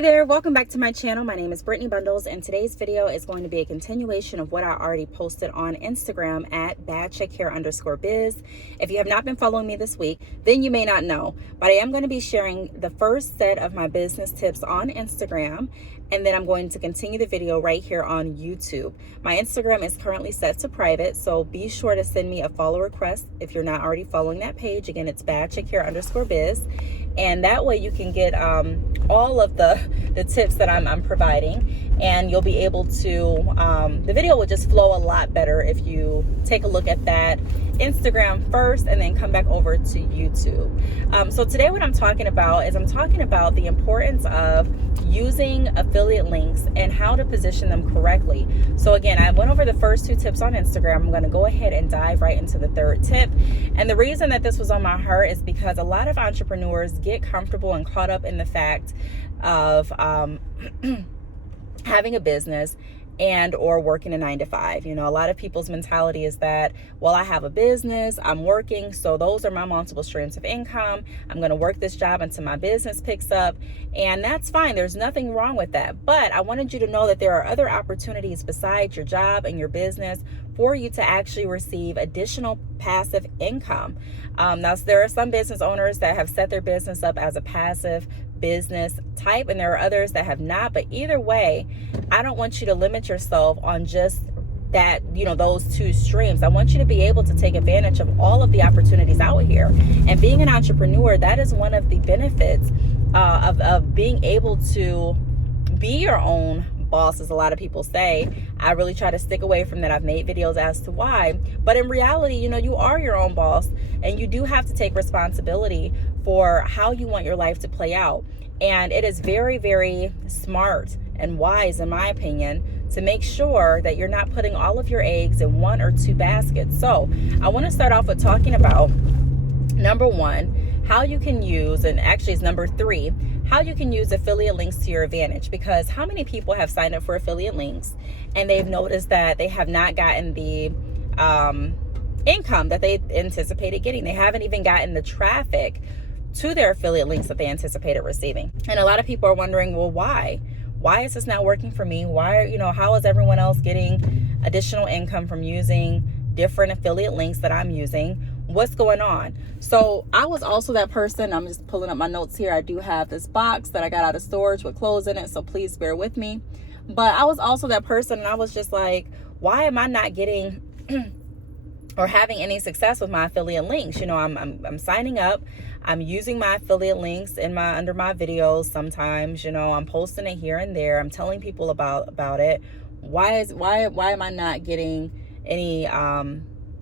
Hey there, welcome back to my channel. My name is Brittney Bundles, and today's video is going to be a continuation of what I already posted on Instagram at @badchickhair_biz. If you have not been following me this week, then you may not know, but I am going to be sharing the first set of my business tips on Instagram, and then I'm going to continue the video right here on YouTube. My Instagram is currently set to private, so be sure to send me a follow request if you're not already following that page. Again, it's @badchickhair_biz. And that way you can get all of the tips that I'm providing, and you'll be able to, the video will just flow a lot better if you take a look at that Instagram first and then come back over to YouTube. So today what I'm talking about is the importance of using affiliate links and how to position them correctly. So again, I went over the first two tips on Instagram. I'm going to go ahead and dive right into the third tip. And the reason that this was on my heart is because a lot of entrepreneurs get comfortable and caught up in the fact of having a business and or working a 9-to-5. You know, a lot of people's mentality is that, well, I have a business, I'm working, so those are my multiple streams of income. I'm going to work this job until my business picks up, and that's fine. There's nothing wrong with that. But I wanted you to know that there are other opportunities besides your job and your business for you to actually receive additional passive income. Now, there are some business owners that have set their business up as a passive business type, and there are others that have not. But either way, I don't want you to limit yourself on just that, you know, those two streams. I want you to be able to take advantage of all of the opportunities out here. And being an entrepreneur, that is one of the benefits of being able to be your own boss, as a lot of people say. I really try to stick away from that. I've made videos as to why, but in reality, you know, you are your own boss, and you do have to take responsibility for how you want your life to play out. And it is very, very smart and wise, in my opinion, to make sure that you're not putting all of your eggs in one or two baskets. So I want to start off with talking about, number one, how you can use, and actually it's number three, how you can use affiliate links to your advantage. Because how many people have signed up for affiliate links and they've noticed that they have not gotten the income that they anticipated getting? They haven't even gotten the traffic to their affiliate links that they anticipated receiving. And a lot of people are wondering, well, why? Why is this not working for me? Why, you know, how is everyone else getting additional income from using different affiliate links that I'm using? What's going on? So I was also that person. I'm just pulling up my notes here. I do have this box that I got out of storage with clothes in it, so please bear with me. But I was also that person, and I was just like, why am I not getting or having any success with my affiliate links? You know, I'm signing up, I'm using my affiliate links under my videos. Sometimes, you know, I'm posting it here and there, I'm telling people about it. Why am I not getting any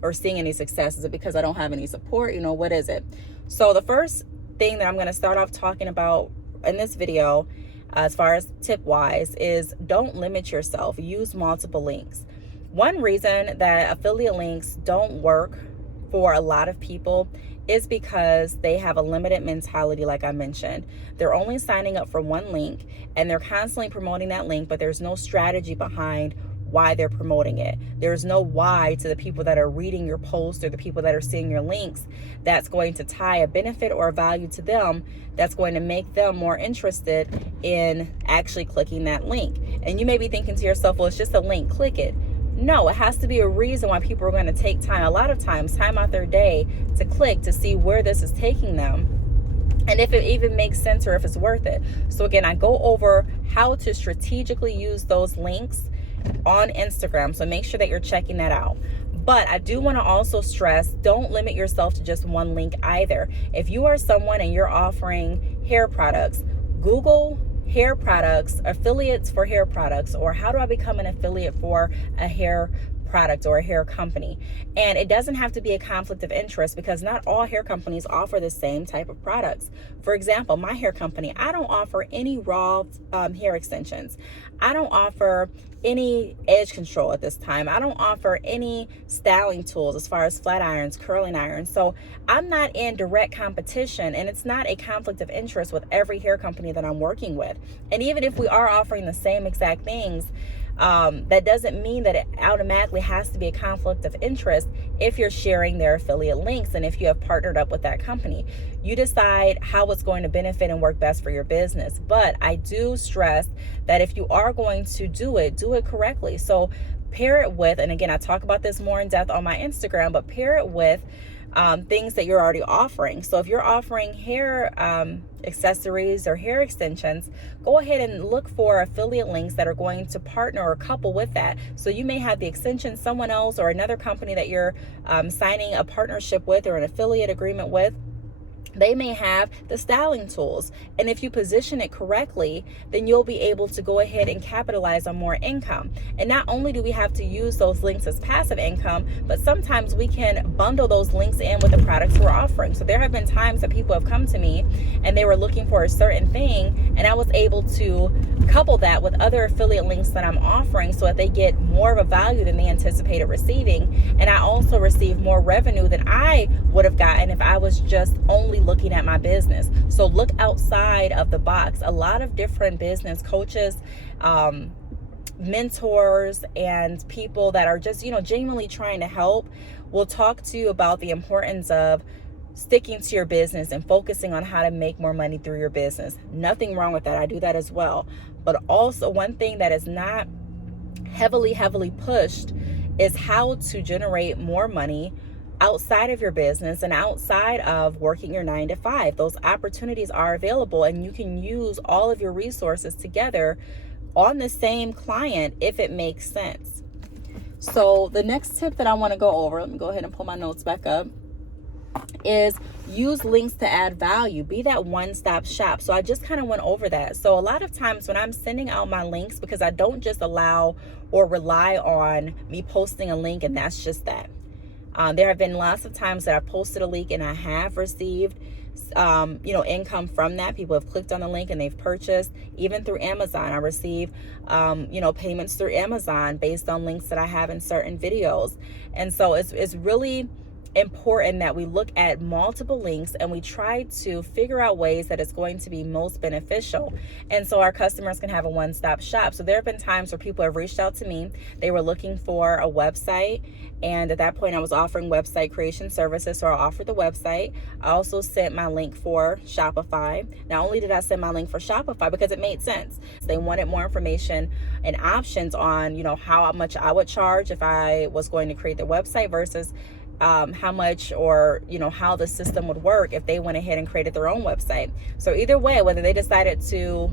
or seeing any success? Is it because I don't have any support? You know, what is it? So the first thing that I'm going to start off talking about in this video, as far as tip wise, is don't limit yourself. Use multiple links. One reason that affiliate links don't work for a lot of people is because they have a limited mentality. Like I mentioned, they're only signing up for one link and they're constantly promoting that link, but there's no strategy behind why they're promoting it. There's no why to the people that are reading your post or the people that are seeing your links that's going to tie a benefit or a value to them that's going to make them more interested in actually clicking that link. And you may be thinking to yourself, well, it's just a link, click it. No, it has to be a reason why people are going to take time, a lot of times, time out their day to click to see where this is taking them, and if it even makes sense or if it's worth it. So again, I go over how to strategically use those links on Instagram, so make sure that you're checking that out. But I do want to also stress, don't limit yourself to just one link either. If you are someone and you're offering hair products, Google hair products, affiliates for hair products, or how do I become an affiliate for a hair product or a hair company. And it doesn't have to be a conflict of interest, because not all hair companies offer the same type of products. For example, my hair company, I don't offer any raw hair extensions. I don't offer any edge control at this time. I don't offer any styling tools as far as flat irons, curling irons. So I'm not in direct competition, and it's not a conflict of interest with every hair company that I'm working with. And even if we are offering the same exact things, That doesn't mean that it automatically has to be a conflict of interest if you're sharing their affiliate links and if you have partnered up with that company. You decide how it's going to benefit and work best for your business. But I do stress that if you are going to do it correctly. So pair it with, and again, I talk about this more in depth on my Instagram, but pair it with things that you're already offering. So if you're offering hair accessories or hair extensions, go ahead and look for affiliate links that are going to partner or couple with that. So you may have the extension someone else or another company that you're signing a partnership with or an affiliate agreement with. They may have the styling tools. And if you position it correctly, then you'll be able to go ahead and capitalize on more income. And not only do we have to use those links as passive income, but sometimes we can bundle those links in with the products we're offering. So there have been times that people have come to me and they were looking for a certain thing, and I was able to couple that with other affiliate links that I'm offering so that they get more of a value than they anticipated receiving. And I also receive more revenue than I would have gotten if I was just only looking at my business. So look outside of the box. A lot of different business coaches, mentors, and people that are just, genuinely trying to help will talk to you about the importance of sticking to your business and focusing on how to make more money through your business. Nothing wrong with that. I do that as well. But also, one thing that is not heavily pushed is how to generate more money outside of your business and outside of working your 9 to 5. Those opportunities are available, and you can use all of your resources together on the same client if it makes sense. So the next tip that I want to go over, let me go ahead and pull my notes back up, is use links to add value. Be that one-stop shop. So I just kind of went over that. So a lot of times when I'm sending out my links, because I don't just allow or rely on me posting a link and that's just that. There have been lots of times that I've posted a link and I have received income from that. People have clicked on the link and they've purchased. Even through Amazon, I receive payments through Amazon based on links that I have in certain videos. And so it's really important that we look at multiple links and we try to figure out ways that it's going to be most beneficial, and so our customers can have a one-stop shop. So there have been times where people have reached out to me. They were looking for a website, and at that point I was offering website creation services, so I offered the website. I also sent my link for Shopify. Not only did I send my link for Shopify because it made sense. They wanted more information and options on how much I would charge if I was going to create the website versus how much or how the system would work if they went ahead and created their own website. So either way, whether they decided to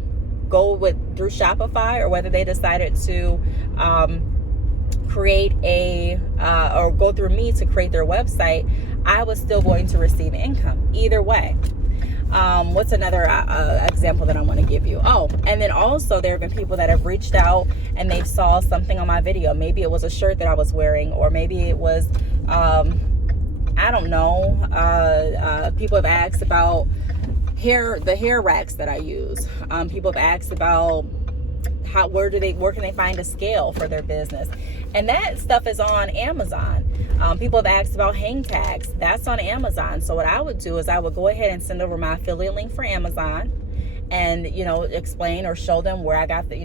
go through Shopify or whether they decided to create or go through me to create their website, I was still going to receive income either way. What's another example that I want to give you? Oh, and then also there have been people that have reached out and they saw something on my video. Maybe it was a shirt that I was wearing, or maybe it was, I don't know. People have asked about the hair racks that I use. People have asked about where can they find a scale for their business, and that stuff is on Amazon. People have asked about hang tags. That's on Amazon. So what I would do is I would go ahead and send over my affiliate link for Amazon, and explain or show them where I got the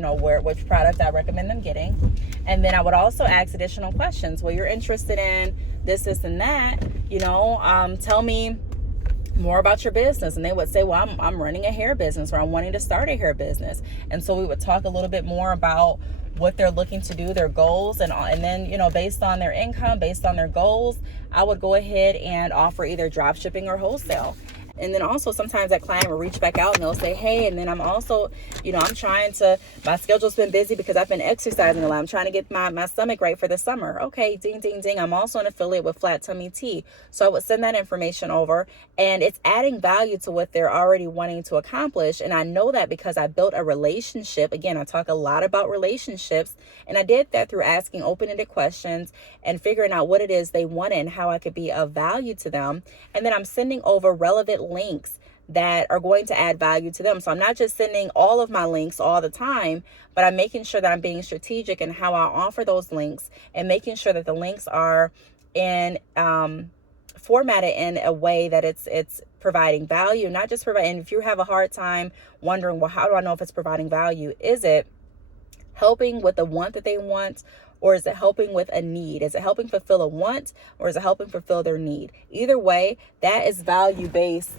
which product I recommend them getting. And then I would also ask additional questions. Well, you're interested in this and that. Tell me more about your business. And they would say, well, I'm running a hair business, or I'm wanting to start a hair business. And so we would talk a little bit more about what they're looking to do, their goals, and then based on their income, based on their goals, I would go ahead and offer either drop shipping or wholesale. And then also sometimes that client will reach back out and they'll say, hey, and then I'm also, my schedule's been busy because I've been exercising a lot. I'm trying to get my stomach right for the summer. Okay, ding, ding, ding. I'm also an affiliate with Flat Tummy Tea. So I would send that information over, and it's adding value to what they're already wanting to accomplish. And I know that because I built a relationship. Again, I talk a lot about relationships, and I did that through asking open-ended questions and figuring out what it is they wanted and how I could be of value to them. And then I'm sending over relevant links that are going to add value to them. So I'm not just sending all of my links all the time, but I'm making sure that I'm being strategic in how I offer those links, and making sure that the links are formatted in a way that it's providing value, not just providing. And if you have a hard time wondering, well, how do I know if it's providing value? Is it helping with the want that they want, or is it helping with a need? Is it helping fulfill a want, or is it helping fulfill their need? Either way, that is value-based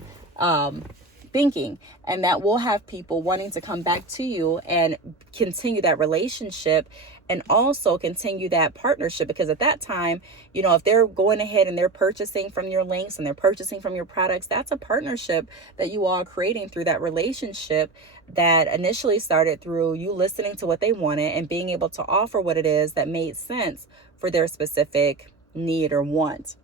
thinking, and that will have people wanting to come back to you and continue that relationship and also continue that partnership, because at that time, if they're going ahead and they're purchasing from your links and they're purchasing from your products, that's a partnership that you all are creating through that relationship that initially started through you listening to what they wanted and being able to offer what it is that made sense for their specific need or want.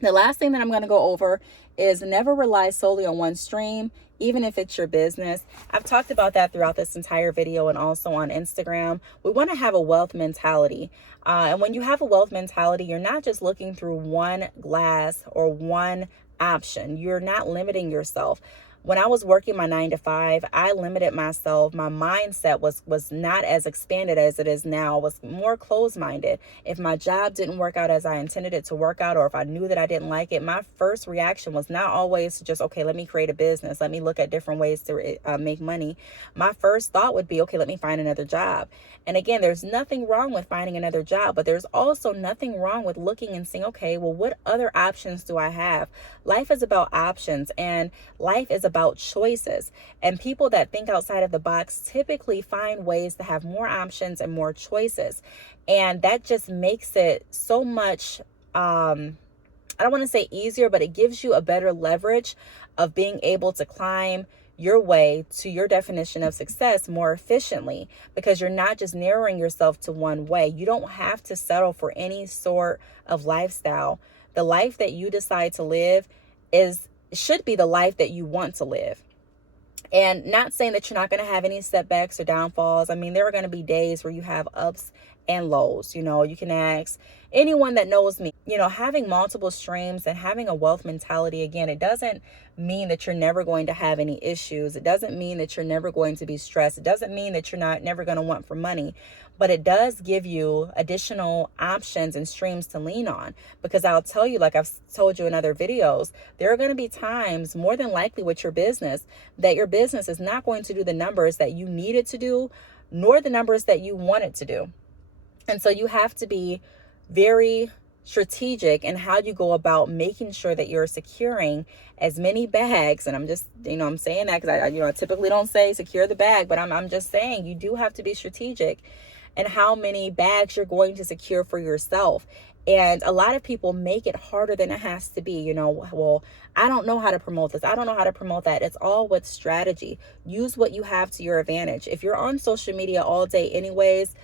The last thing that I'm going to go over is never rely solely on one stream, even if it's your business. I've talked about that throughout this entire video and also on Instagram. We want to have a wealth mentality. And when you have a wealth mentality, you're not just looking through one glass or one option. You're not limiting yourself. When I was working my 9-to-5, I limited myself. My mindset was not as expanded as it is now. I was more closed-minded. If my job didn't work out as I intended it to work out, or if I knew that I didn't like it, my first reaction was not always to just, okay, let me create a business. Let me look at different ways to make money. My first thought would be, okay, let me find another job. And again, there's nothing wrong with finding another job, but there's also nothing wrong with looking and saying, okay, well, what other options do I have? Life is about options, and life is about choices. And people that think outside of the box typically find ways to have more options and more choices. And that just makes it so much, I don't want to say easier, but it gives you a better leverage of being able to climb your way to your definition of success more efficiently, because you're not just narrowing yourself to one way. You don't have to settle for any sort of lifestyle. The life that you decide to live should be the life that you want to live. And not saying that you're not going to have any setbacks or downfalls. I mean, there are going to be days where you have ups and lows. You can ask anyone that knows me. Having multiple streams and having a wealth mentality, again, it doesn't mean that you're never going to have any issues. It doesn't mean that you're never going to be stressed. It doesn't mean that you're never going to want for money. But it does give you additional options and streams to lean on, because I'll tell you, like I've told you in other videos, there are going to be times, more than likely with your business, that your business is not going to do the numbers that you need it to do, nor the numbers that you want it to do. And so you have to be very strategic in how you go about making sure that you're securing as many bags. And I'm just, I'm saying that because I typically don't say secure the bag, but I'm just saying you do have to be strategic in how many bags you're going to secure for yourself. And a lot of people make it harder than it has to be. Well, I don't know how to promote this. I don't know how to promote that. It's all with strategy. Use what you have to your advantage. If you're on social media all day anyways,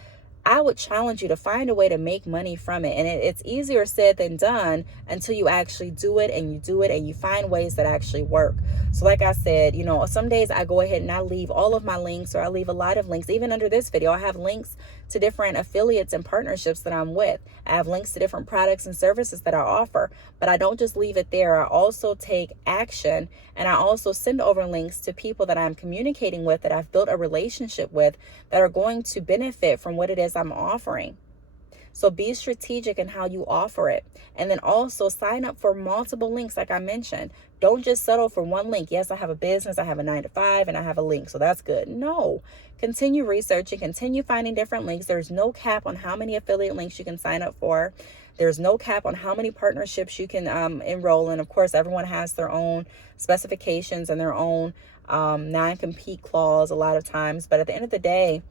I would challenge you to find a way to make money from it. And it's easier said than done until you actually do it, and you do it and you find ways that actually work. So like I said, some days I go ahead and I leave all of my links, or I leave a lot of links. Even under this video, I have links to different affiliates and partnerships that I'm with. I have links to different products and services that I offer, but I don't just leave it there. I also take action, and I also send over links to people that I'm communicating with, that I've built a relationship with, that are going to benefit from what it is I'm offering. So be strategic in how you offer it. And then also sign up for multiple links, like I mentioned. Don't just settle for one link. Yes, I have a business, I have a 9-to-5, and I have a link, so that's good. No, continue researching, continue finding different links. There's no cap on how many affiliate links you can sign up for. There's no cap on how many partnerships you can enroll in. Of course, everyone has their own specifications and their own non-compete clause a lot of times. But at the end of the day,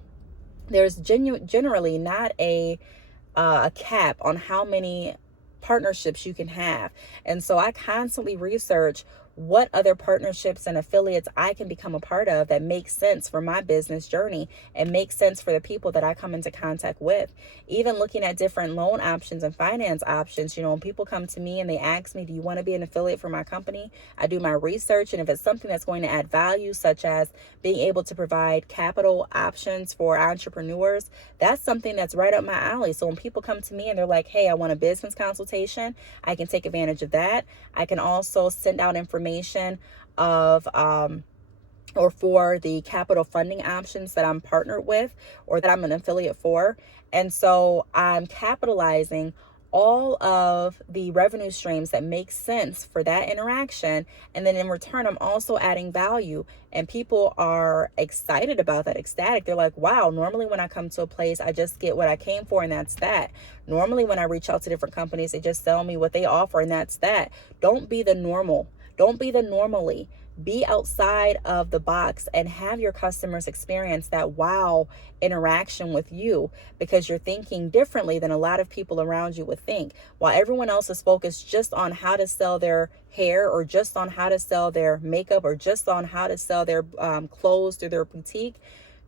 there's generally not a cap on how many partnerships you can have. And so I constantly research what other partnerships and affiliates I can become a part of that make sense for my business journey and make sense for the people that I come into contact with. Even looking at different loan options and finance options, when people come to me and they ask me, do you want to be an affiliate for my company? I do my research, and if it's something that's going to add value, such as being able to provide capital options for entrepreneurs, that's something that's right up my alley. So when people come to me and they're like, hey, I want a business consultation, I can take advantage of that. I can also send out information of or for the capital funding options that I'm partnered with or that I'm an affiliate for. And so I'm capitalizing all of the revenue streams that make sense for that interaction. And then in return, I'm also adding value. And people are excited about that, ecstatic. They're like, wow, normally when I come to a place, I just get what I came for, and that's that. Normally when I reach out to different companies, they just sell me what they offer, and that's that. Don't be the normal. Don't be the normally. Be outside of the box and have your customers experience that wow interaction with you, because you're thinking differently than a lot of people around you would think. While everyone else is focused just on how to sell their hair, or just on how to sell their makeup, or just on how to sell their clothes through their boutique,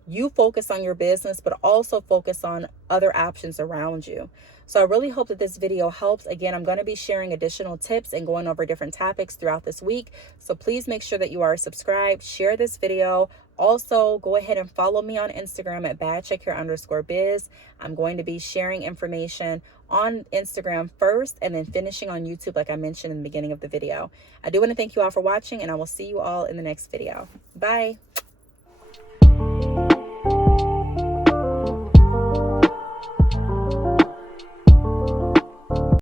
you focus on your business, but also focus on other options around you. So I really hope that this video helps. Again, I'm going to be sharing additional tips and going over different topics throughout this week. So please make sure that you are subscribed, share this video. Also, go ahead and follow me on Instagram at badcheckhair_biz. I'm going to be sharing information on Instagram first and then finishing on YouTube, like I mentioned in the beginning of the video. I do want to thank you all for watching, and I will see you all in the next video. Bye.